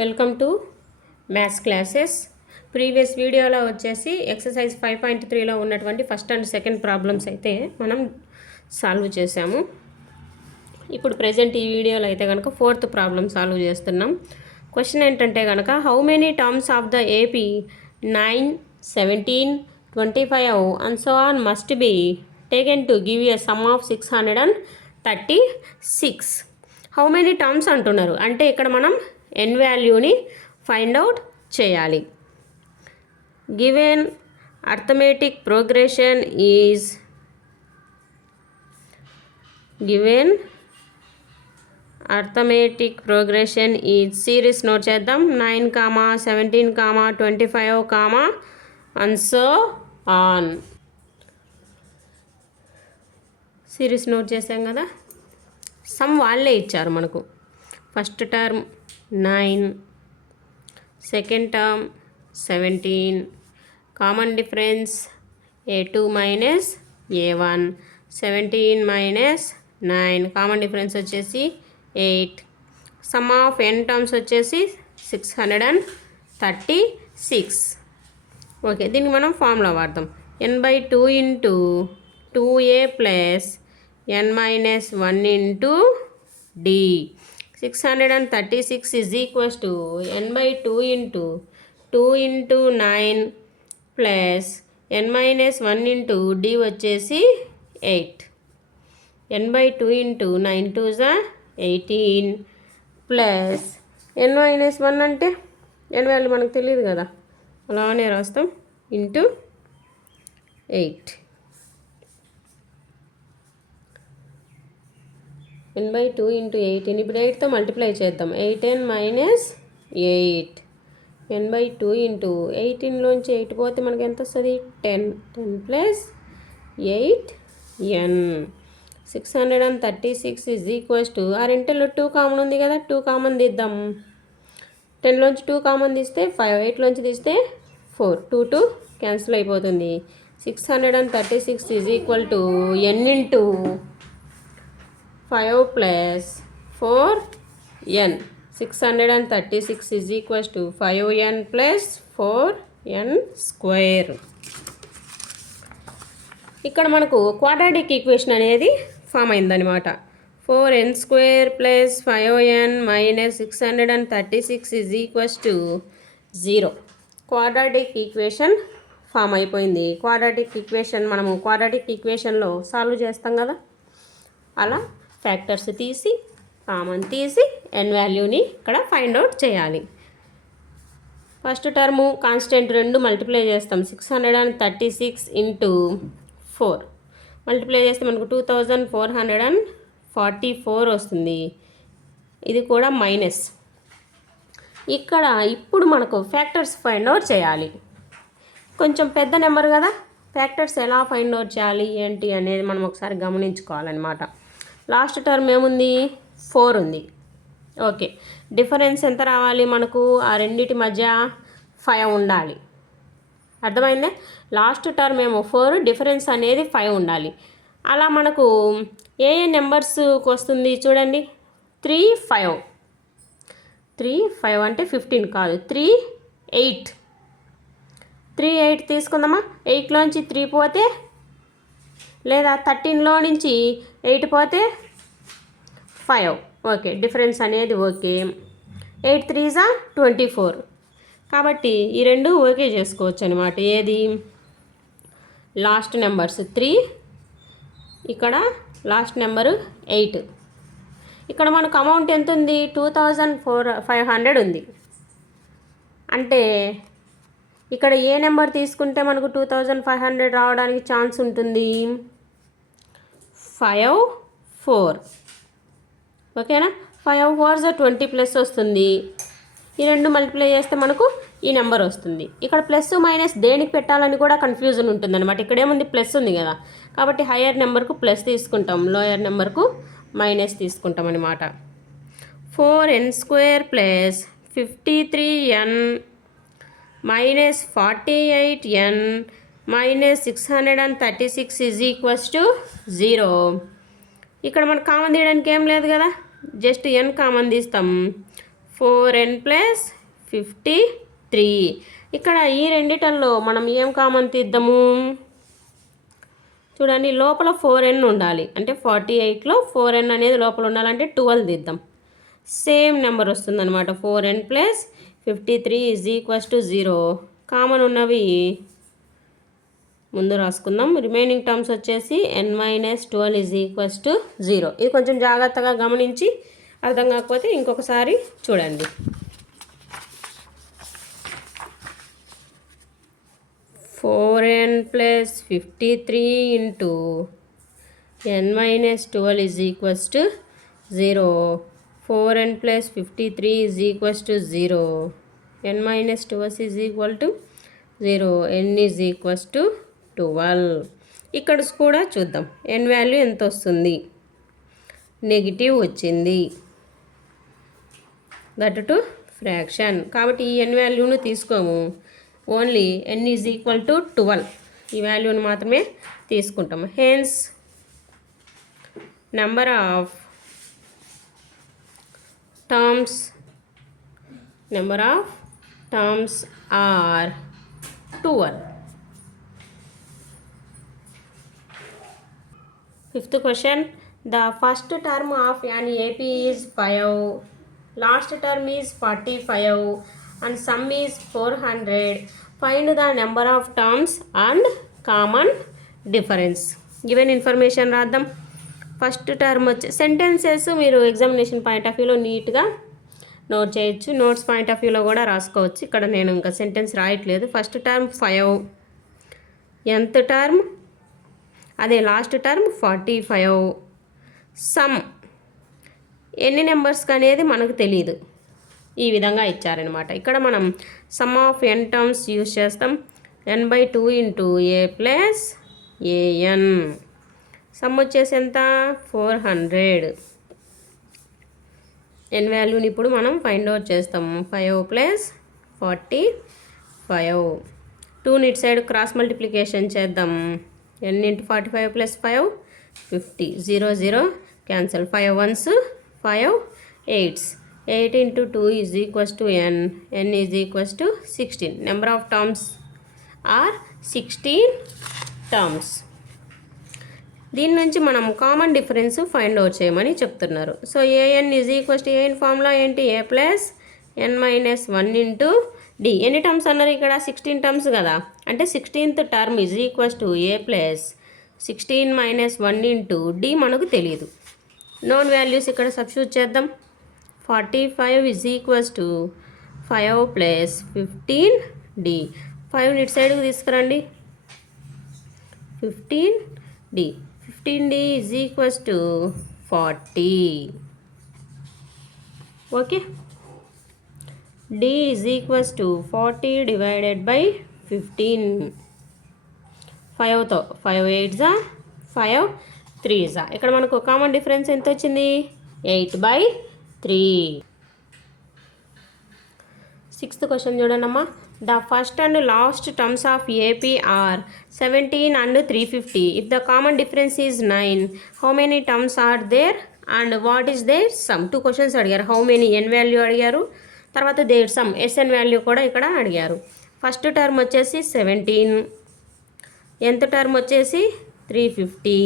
Welcome to maths classes. Previous వీడియోలో వచ్చేసి exercise 5.3లో ఉన్నటువంటి ఫస్ట్ అండ్ సెకండ్ ప్రాబ్లమ్స్ అయితే మనం సాల్వ్ చేసాము. ఇప్పుడు ప్రజెంట్ ఈ వీడియోలో అయితే కనుక ఫోర్త్ ప్రాబ్లం సాల్వ్ చేస్తున్నాం. క్వశ్చన్ ఏంటంటే కనుక how many terms of the AP 9, 17, 25 and so on must be taken to give a sum of 636. How many terms అంటున్నారు అంటే ఇక్కడ మనం n వాల్యూని ఫైండ్ అవుట్ చేయాలి. Given arithmetic progression is series note చేద్దాం. 9, 17, 25, and so on. Series note చేసాం కదా. Some వాళ్ళే ఇచ్చారు మనకు. First term 9, second term 17, common difference a2 minus a1, 17 minus 9, common difference వచ్చేసి 8. సమ్ ఆఫ్ n టర్మ్స్ వచ్చేసి 636. ఓకే, దీనికి మనం ఫార్ములా వాడతాం. n/2 into 2a plus n minus 1 into d. 636 is equals to n/2 into 2 into 9 plus n minus 1 into d వచ్చేసి 8. n/2 into 9 2s 18 plus n minus 1 అంటే n value మనకు తెలియదు కదా, అలానే రాస్తాం ఇంటూ 8. n/2 into 18. ఇప్పుడు 8తో multiply చేద్దాం. 8n minus 8. n/2 into 18లోంచి 8 పోతే మనకి ఎంత వస్తుంది? 10 plus 8n. 636 is equals to ఆ రెంటిలో 2 కామన్ ఉంది కదా, 2 కామన్ తీద్దాం. 10లోంచి 2 కామన్ తీస్తే 5, 8లోంచి తీస్తే 4, 2 క్యాన్సిల్ అయిపోతుంది. 636 is equal to n into 5 plus 4n. 636 is equals to 5n plus 4n square. ఇక్కడ మనకు క్వాడ్రాటిక్ ఈక్వేషన్ అనేది ఫామ్ అయిందనమాట. 4n square plus 5n minus 636 is equals to 0. Quadratic equation form అయిపోయింది. Quadratic equation మనము quadratic ఈక్వేషన్లో solve చేస్తాం కదా, అలా ఫ్యాక్టర్స్ తీసి కామన్ తీసి n వాల్యూని ఇక్కడ ఫైండ్ అవుట్ చేయాలి. ఫస్ట్ టర్ము కాన్స్టెంట్ 2 మల్టిప్లై చేస్తాం. 636 ఇంటూ 4 మల్టిప్లై చేస్తే మనకు 2444 వస్తుంది. ఇది కూడా మైనస్. ఇక్కడ ఇప్పుడు మనకు ఫ్యాక్టర్స్ ఫైండ్ అవుట్ చేయాలి. కొంచెం పెద్ద నెంబర్ కదా, ఫ్యాక్టర్స్ ఎలా ఫైండ్ అవుట్ చేయాలి ఏంటి అనేది మనం ఒకసారి గమనించుకోవాలన్నమాట. లాస్ట్ టర్మ్ ఏముంది? 4 ఉంది. ఓకే, డిఫరెన్స్ ఎంత రావాలి మనకు? ఆ రెండిటి మధ్య 5 ఉండాలి. అర్థమైందే? లాస్ట్ టర్మ్ ఏమో 4, డిఫరెన్స్ అనేది 5 ఉండాలి. అలా మనకు ఏ నెంబర్స్కి వస్తుంది చూడండి. 3, 5. 3, 5 అంటే 15 కాదు, 3, 8. 3, 8 తీసుకుందామా. 8లోంచి 3 పోతే, లేదా 13లో నుంచి 8 పోతే 5. ఓకే, డిఫరెన్స్ అనేది ఓకే. 8 3s 24. కాబట్టి ఈ రెండు ఓకే చేసుకోవచ్చు అనమాట. ఏది? లాస్ట్ నెంబర్స్ 3, ఇక్కడ లాస్ట్ నెంబరు 8. ఇక్కడ మనకు అమౌంట్ ఎంత ఉంది? 2500 ఉంది. అంటే ఇక్కడ ఏ నెంబర్ తీసుకుంటే మనకు 2500 రావడానికి ఛాన్స్ ఉంటుంది? 5, 4. ఓకేనా? 5 4s 20 ప్లస్ వస్తుంది. ఈ రెండు మల్టిప్లై చేస్తే మనకు ఈ నెంబర్ వస్తుంది. ఇక్కడ ప్లస్ మైనస్ దేనికి పెట్టాలని కూడా కన్ఫ్యూజన్ ఉంటుందన్నమాట. ఇక్కడ ఏముంది? ప్లస్ ఉంది కదా, కాబట్టి హయ్యర్ నెంబర్కు ప్లస్ తీసుకుంటాం, లోయర్ నెంబర్కు మైనస్ తీసుకుంటాం అనమాట. 4n square plus 53n minus 48n minus 636 is equals to 0. ఇక్కడ మనకు కామన్ తీయడానికి ఏం లేదు కదా, జస్ట్ n కామన్ తీస్తాం. 4n plus 53. ఇక్కడ ఈ రెండిటల్లో మనం ఏం కామన్ తీద్దాము? చూడండి, లోపల 4n ఉండాలి. అంటే 48లో 4n అనేది లోపల ఉండాలంటే 12 తీద్దాం. సేమ్ నెంబర్ వస్తుందన్నమాట. 4n plus 53 = 0. కామన్ ఉన్నవి ముందు రాసుకుందాం. రిమైనింగ్ టర్మ్స్ వచ్చేసి n - 12 = 0. ఇది కొంచెం జాగ్రత్తగా గమనించి అర్థం కాకపోతే ఇంకొకసారి చూడండి. 4n plus 53 into n - 12 = 0. 4n plus 53 = 0. n - 12 = 0. n = 12. ఇక్కడ కూడా చూద్దాం. n వాల్యూ ఎంత వస్తుంది? నెగిటివ్ వచ్చింది. That to fraction. కాబట్టి ఈ n వాల్యూను తీసుకోము. ఓన్లీ n = 12 ఈ వాల్యూని మాత్రమే తీసుకుంటాము. Hence number of terms are 12. Fifth question. The first term of an AP is 5, last term is 45 and sum is 400. Find the number of terms and common difference. Given information రాద్దాం. First term వచ్చి sentences మీరు examination point of వ్యూలో నీట్గా note చేయొచ్చు. Notes point of వ్యూలో కూడా రాసుకోవచ్చు. ఇక్కడ నేను ఇంకా సెంటెన్స్ రాయట్లేదు. ఫస్ట్ టర్మ్ 5, nth టర్మ్ అదే లాస్ట్ టర్మ్ 45. సమ్ ఎన్ని నెంబర్స్కి అనేది మనకు తెలియదు. ఈ విధంగా ఇచ్చారనమాట. ఇక్కడ మనం some of n terms use చేస్తాం. n/2 into a plus an. Some వచ్చేసి ఎంత? 400. n వాల్యూని ఇప్పుడు మనం ఫైండ్ అవుట్ చేస్తాం. 5 ప్లస్ 45. 2 ఇటు సైడ్ క్రాస్ మల్టిప్లికేషన్ చేద్దాం. n × 45 + 5 50. 0 0 cancel. 5 1s 5 8s. 8 × 2 = n. n = 16. Number of terms are 16 terms. దీని నుంచి మనం కామన్ డిఫరెన్స్ ఫైండ్ అవుట్ చేయమని చెప్తున్నారు. సో an = an ఫార్ములా ఏంటి? a + n - 1 into d. ఎన్ని టర్మ్స్ అన్నారు ఇక్కడ? 16 టర్మ్స్ కదా. అంటే 16th term a + 16 - 1 into d మనకు తెలియదు. నోన్ వాల్యూస్ ఇక్కడ సబ్స్టిట్యూట్ చేద్దాం. 45 = 5 + 15d. 5 ఇటు సైడ్కి తీసుకురండి. 15d. 15d = 40. Okay. d = 40 / 15. 5తో 5 8s 5 3s. ఇక్కడ మనకు కామన్ డిఫరెన్స్ ఎంత వచ్చింది? 8/3. 6th క్వశ్చన్ చూడండమ్మా. The first and last terms of AP are 17 and 350. If the common difference is 9, how many terms are there and what is their sum? 2 questions అడిగారు. How many n value అడిగారు, తర్వాత there some SN value కూడా ఇక్కడ అడిగారు. First term వచ్చేసి 17, nth term వచ్చేసి 350,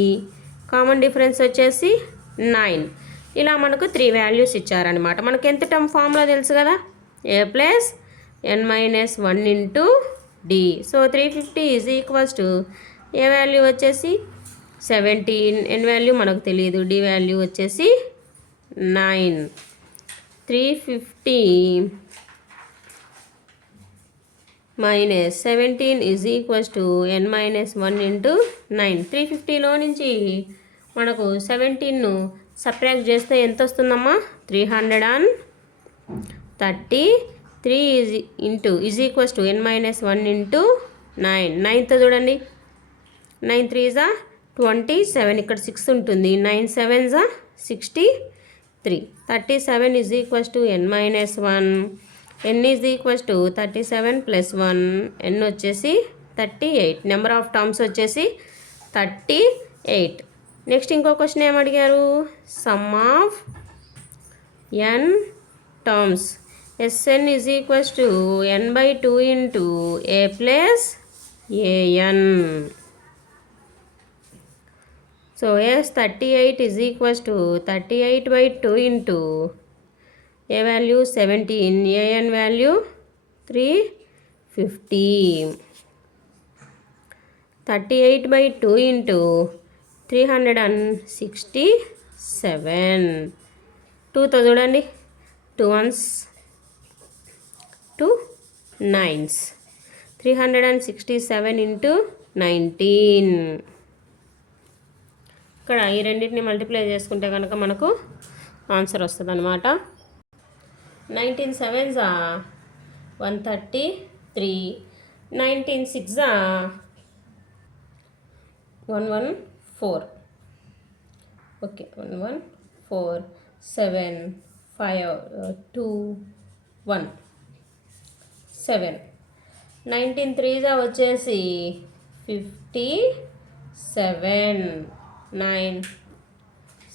common difference వచ్చేసి 9. ఇలా మనకు 3 వాల్యూస్ ఇచ్చారనమాట. మనకు nth టర్మ్ ఫార్ములా తెలుసు కదా, a + n - 1 into d. So 350 = a value వచ్చేసి 17, n వాల్యూ మనకు తెలియదు, d వాల్యూ వచ్చేసి 9. 350 - 17 = n - 1 ఇంటూ 9. 350లో నుంచి మనకు 17ను సబ్ట్రాక్ట్ చేస్తే ఎంత వస్తుందమ్మా? 333 ఇంటూ n - 1 ఇంటూ 9. 9th చూడండి. 9 3s 27. ఇక్కడ 6 ఉంటుంది. 9 7s 63. 37 = n - 1. n = 37 + 1. n వచ్చేసి 38. నెంబర్ ఆఫ్ టర్మ్స్ వచ్చేసి 38. నెక్స్ట్ ఇంకో క్వశ్చన్ ఏమడిగారు? Sum of n terms Sn is equals to n by 2 into a plus an. So S38 is equals to 38 by 2 into a value 17, an value 350. 38 by 2 into 367. 2తో చూడండి, 2 ones 2 9s. 367 into 19. ఇక్కడ ఈ రెండింటిని multiply చేసుకుంటే కనుక మనకు answer వస్తుంది అనమాట. 19 7s 133. 19 6 114. ఓకే, 114 7 5 2 1 7. 19 3s వచ్చేసి 57. 9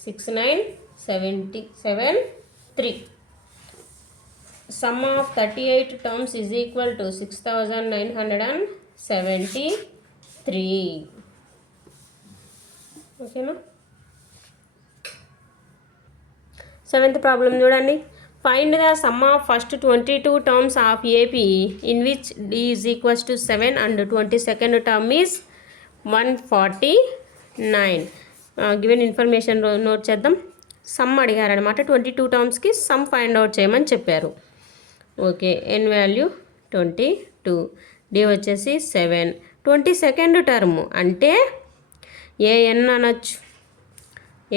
6 9 77 3. Sum of 38 terms is equal to 6973. ఓకేనా? 7th ప్రాబ్లం చూడండి. Find the sum of first 22 terms of AP in which D is equals to 7 and 22nd term is 149. Given information note చేద్దాం. Some అడిగారనమాట. 22 టర్మ్స్కి some find out చేయమని చెప్పారు. Okay, ఎన్ value 22, D వచ్చేసి 7. 22nd term అంటే AN అనొచ్చు.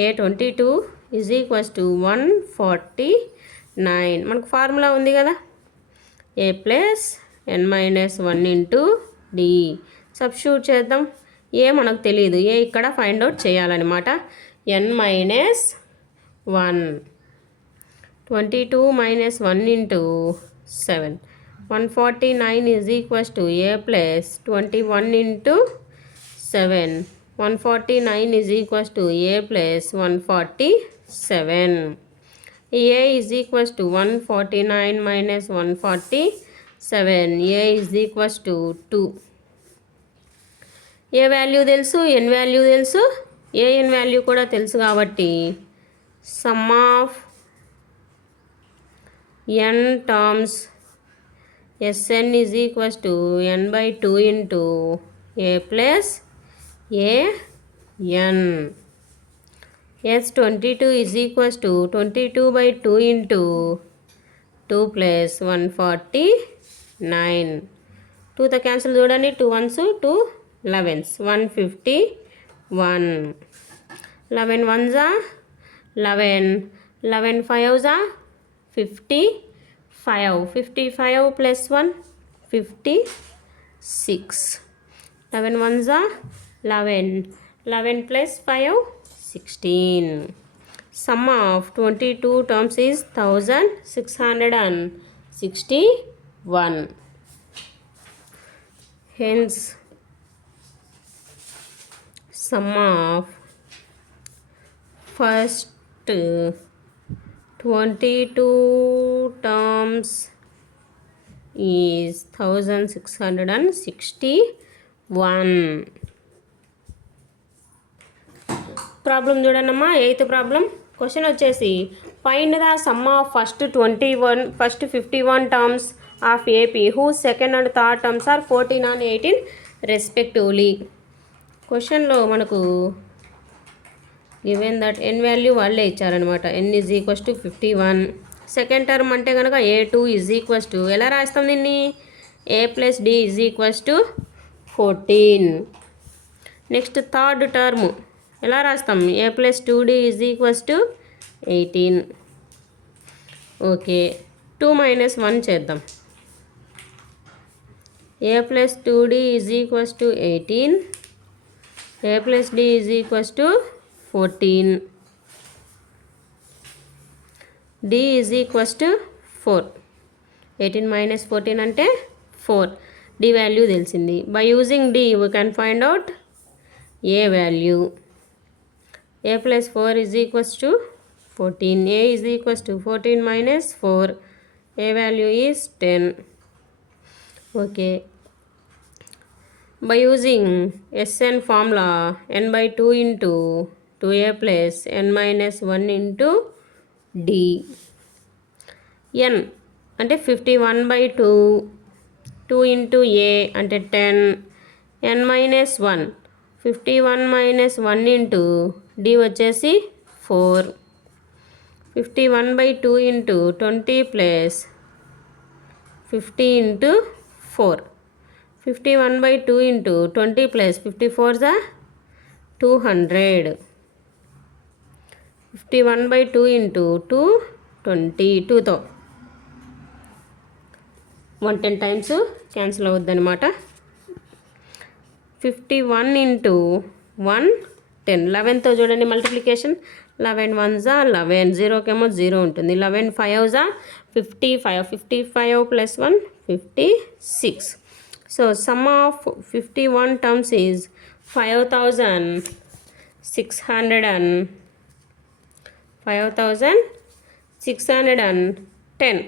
A22 is equals to 149. మనకు formula ఉంది కదా, a plus n minus 1 into d. Substitute చేద్దాం. ఏ మనకు తెలియదు, ఏ ఇక్కడ ఫైండ్ అవుట్ చేయాలన్నమాట. N minus 1. 22 minus 1 into 7. 149 is equals to a plus 21 into 7. 149 is equals to a plus 147. A is equals to 149 minus 147. A is equals to 2. A value తెలుసు, n value తెలుసు, a n value కూడా తెలుసు కాబట్టి sum of N terms S n is equals to n by 2 into a plus a n. S22 is equals to 22 by 2 into 2 plus 149. 2తో cancel చూడండి. 2 ones 2 11s 151. 11 ones 11. 11 5s 55. 55 plus 1 56. 11 ones 11. 11 plus 5 16. Sum of 22 terms is 1661. Hence sum of first 22 terms is 1661. Problem చూడండమ్మా. 8th problem. Question వచ్చేసి find the sum of first 51 terms of AP whose second and third terms are 14 and 18 respectively. క్వశ్చన్లో మనకు given that n value వాళ్ళే ఇచ్చారనమాట. N is equals to 51. Second term అంటే కనుక A2 is equals to, ఎలా రాస్తాం దీన్ని, a plus d is equals to 14. Next third term ఎలా రాస్తాం, a plus 2d is equals to 18. Okay, 2 minus 1 చేద్దాం. A plus 2d is equals to 18. A plus d is equals to 14. D is equals to 4. 18 minus 14 అంటే 4. D value తెలిసింది. By using d we can find out a value. a plus 4 is equals to 14. a is equals to 14 minus 4. A value is 10. Okay. By using Sn formula, n by 2 into 2a plus n minus 1 into d. n అంటే 51/2, 2 into a అంటే 10, n minus 1, 51 minus 1 into d వచ్చేసి 4. 51/2 into 20 plus 50 into 4. 51/2 into 20 plus 54 is 200. 51/2 into 2, 20. 2తో 110 times cancel అవుద్ది అనమాట. 51 into 1, 10. 11తో చూడండి multiplication. 11 1s 11, 0కేమో 0 ఉంటుంది. 11 5s 55. 55 plus 1, 56. So sum of 51 terms is 5610.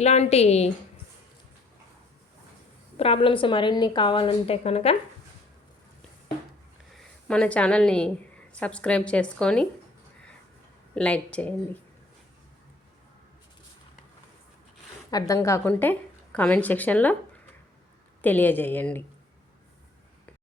ఇలాంటి problems మరిన్ని కావాలంటే కనుక మన ఛానల్ని సబ్స్క్రైబ్ చేసుకొని లైక్ చేయండి. అర్థం కాకుంటే కామెంట్ సెక్షన్లో తెలియజేయండి.